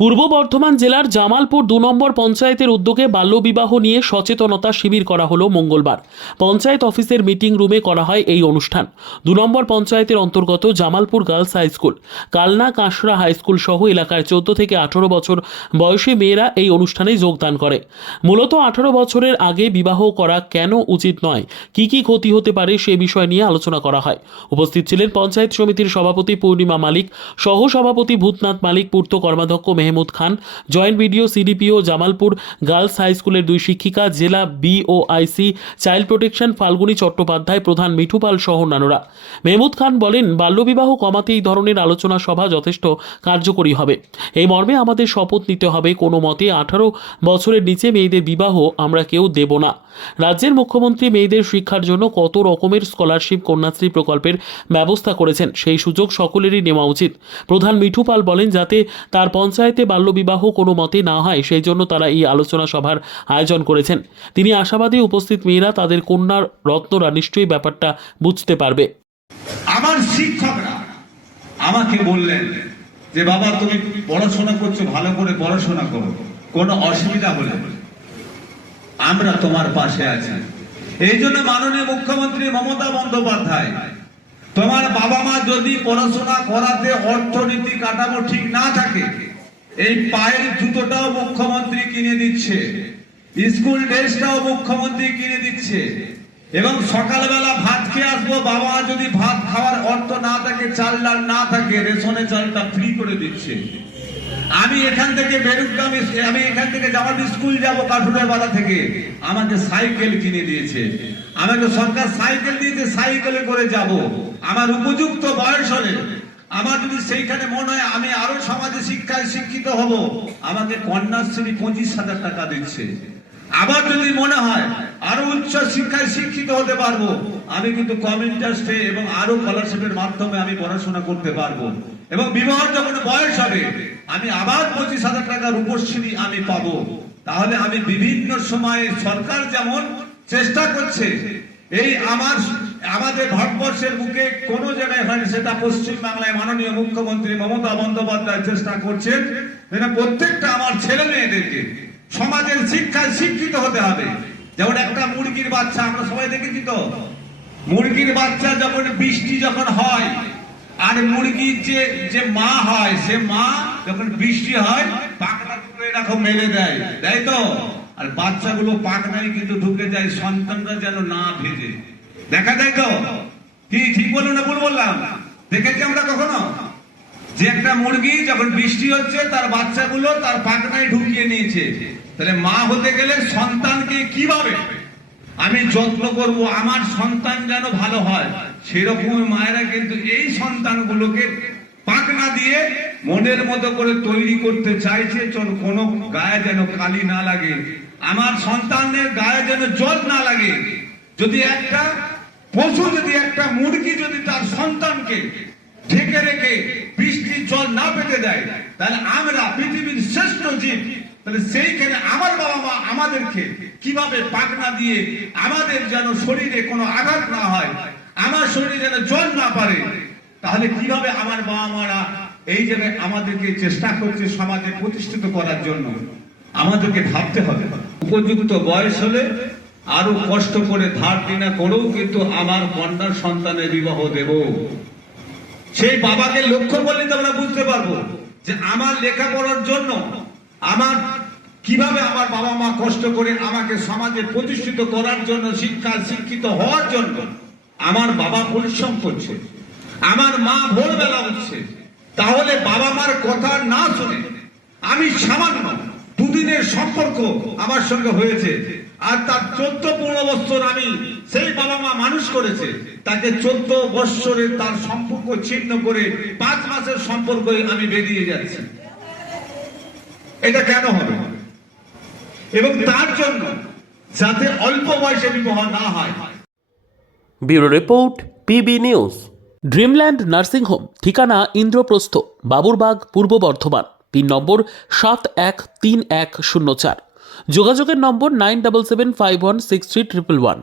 পূর্ব বর্ধমান জেলার জামালপুর ২ নম্বর পঞ্চায়েতের উদ্যোগে বাল্যবিবাহ নিয়ে সচেতনতা শিবির করা হলো মঙ্গলবার। পঞ্চায়েত অফিসের মিটিং রুমে করা হয় এই অনুষ্ঠান। ২ নম্বর পঞ্চায়েতের অন্তর্গত Jamalpur girls high school, Kalna Kansra high school সহ এলাকার ১৪ থেকে ১৮ বছর বয়সী মেয়েরা এই অনুষ্ঠানে যোগদান করে। মূলত ১৮ বছরের আগে বিবাহ করা কেন উচিত নয়, কি কি ক্ষতি হতে পারে সে বিষয় নিয়ে আলোচনা করা হয়। উপস্থিত ছিলেন পঞ্চায়েত সমিতির সভাপতি পূর্ণিমা মালিক, সহ সভাপতি ভূতনাথ মালিক, পূর্ত কর্মাধ্যক্ষ Mehmud Khan, joint BDO CDPO Jamalpur girls high স্কুলের 2 শিক্ষিকা, জেলা BOIC child protection Falguni Chattopadhyay, প্রধান মিঠু পাল সহ অন্যান্যরা। মেহমুদ খান বলেন, বাল্যবিবাহ কমাতে এই ধরনের আলোচনা সভা যথেষ্ট কার্যকরী হবে। এই মর্মে আমাদের শপথ নিতে হবে, কোনো মতে 18 বছরের নিচে মেয়েদের বিবাহ আমরা কেউ দেব না। রাজ্যের মুখ্যমন্ত্রী মেয়েদের শিক্ষার জন্য কত রকমের স্কলারশিপ, কন্যাশ্রী প্রকল্পের ব্যবস্থা করেছেন, সেই সুযোগ সকলেরই নেওয়া উচিত। প্রধান মিঠু পাল বলেন, যাতে তার পঞ্চায়েতে বাল্যবিবাহ কোনো মতে না হয় সেই জন্য তারা এই আলোচনা সভার আয়োজন করেছেন। তিনি আশাবাদী, উপস্থিত মেয়েরা তাদের কন্যার রত্নরা নিশ্চয়ই ব্যাপারটা বুঝতে পারবে। আমার শিক্ষকরা আমাকে বললেন যে বাবা, তুমি পড়াশোনা করছো, ভালো করে পড়াশোনা করো, কোনো অসুবিধা হলে আমরা তোমার পাশে আছি। এই জন্য মাননীয় মুখ্যমন্ত্রী মমতা বন্দ্যোপাধ্যায়, তোমার বাবা মা যদি পড়াশোনা করাতে অর্থনীতি কাঠামো ঠিক না থাকে, এই পায়ের জুতোটাও মুখ্যমন্ত্রী কিনে দিচ্ছে, স্কুল ড্রেসটাও মুখ্যমন্ত্রী কিনে দিচ্ছে, এবং সকালবেলা ভাত খেয়ে আসবো, বাবা যদি ভাত খাওয়ার অর্থ না থাকে, চাল ডাল না থাকে, রেশনে চালটা ফ্রি করে দিচ্ছে। আমি এখান থেকে বেরুগ্রামে, আমি এখান থেকে যাওয়ার স্কুল যাবো কাঠুরের বাধা থেকে, আমাকে সাইকেল কিনে দিয়েছে, আমাকে সরকার সাইকেল দিয়েছে, সাইকেলে করে যাব। আমার উপযুক্ত বয়স হলে, আমার যদি সেইখানে মনে হয় আমি আরো সমাজে শিক্ষায় শিক্ষিত হব, আমাকে কন্যাশ্রী 25,000 টাকা দিচ্ছে। আবার যদি মনে হয় আরো উচ্চ শিক্ষায় শিক্ষিত হতে পারবো, আমি কিন্তু কম ইন্টারেস্টে এবং আরো স্কলারশিপের মাধ্যমে আমি পড়াশোনা করতে পারবো, এবং বিবাহের যখন বয়স হবে আমি আবার 25,000 টাকা রূপশ্রী আমি পাবো। তাহলে আমি বিভিন্ন সময়ে, সরকার যেমন চেষ্টা করছে, এই আমাদের ভারতবর্ষের বুকে কোনো জায়গায় হয়নি, সেটা পশ্চিম বাংলায় মাননীয় মুখ্যমন্ত্রী মমতা বন্দ্যোপাধ্যায় চেষ্টা করছেন, যেটা প্রত্যেকটা আমার ছেলে মেয়েদেরকে সমাজের শিক্ষায় শিক্ষিত হতে হবে। যেমন একটা মুরগির বাচ্চা আমরা সবাই দেখেছি তো, মুরগির বাচ্চা যখন বৃষ্টি যখন হয়, আর মুরগির যে মা হয়, সে মা যখন বৃষ্টি হয় পাখনা দুটো এরকম মেলে দেয়, তাই তো, আর বাচ্চাগুলো পাখনায় কিন্তু ঢুকে যায়, সন্তানরা যেন না ভেজে, দেখা যায় তো। কি ঠিক বললাম না ভুল বললাম? দেখেছি আমরা কখনো যে একটা মুরগি যখন বৃষ্টি হচ্ছে তার বাচ্চাগুলো তার পাখনায় ঢুকিয়ে নিয়েছে? তাহলে মা হতে গেলে সন্তানকে কিভাবে আমি যত্ন করব, আমার সন্তান যেন ভালো হয়, সেরকম মায়েরা কিন্তু এই সন্তানগুলোকে পাখনা দিয়ে মনের মতো করে তৈরি করতে চাইছে, কোনো গায়ে যেন কালি না লাগে, আমার সন্তানের গায়ে যেন জল না লাগে। যদি একটা পশু, যদি একটা মুরগি যদি তার সন্তানকে ঢেকে রেখে বৃষ্টির জল না পেতে দেয়, তাহলে আমরা পৃথিবীর শ্রেষ্ঠ জীব, তাহলে সেইখানে আমার বাবা মা আমাদেরকে কিভাবে পাখনা দিয়ে আমাদের যেন শরীরে কোনো আঘাত না হয়, আমার শরীরে যেন জল না পারে, তাহলে কিভাবে আমার বাবা মারা এই জায়গায় আমাদেরকে চেষ্টা করছে সমাজে প্রতিষ্ঠিত করার জন্য। আমাদেরকে ভাবতে হবে, উপযুক্ত বয়স হলে আরো কষ্ট করে ধার দেনা করেও কিন্তু আমার কন্যার সন্তানের বিবাহ দেব। সেই বাবাকে লক্ষ্য করলে তো আমরা বুঝতে পারবো যে আমার লেখাপড়ার জন্য, আমার কিভাবে আমার বাবা মা কষ্ট করে আমাকে সমাজে প্রতিষ্ঠিত করার জন্য, শিক্ষায় শিক্ষিত হওয়ার জন্য আমার বাবা পরিশ্রম করছে, আমার মা ভোরবেলা উঠছে। তাহলে বাবা মার কথা না শুনে আমি সামান্য দুদিনের সম্পর্ক আমার সঙ্গে হয়েছে, আর তার 14-15 বছর আমি সেই বাবা মা মানুষ করেছে, তাকে 14 বছরের তার সম্পর্ক ছিন্ন করে 5 মাসের সম্পর্কে আমি বেরিয়ে যাচ্ছি, এটা কেন হবে? এবং তার জন্য যাতে অল্প বয়সে বিবাহ না হয়। Bureau report, PB news. Dreamland nursing home, ঠিকানা ইন্দ্রপ্রস্থ, বাবুরবাগ, পূর্ব বর্ধমান, পিন নম্বর 713104, যোগাযোগের নম্বর 9775163111।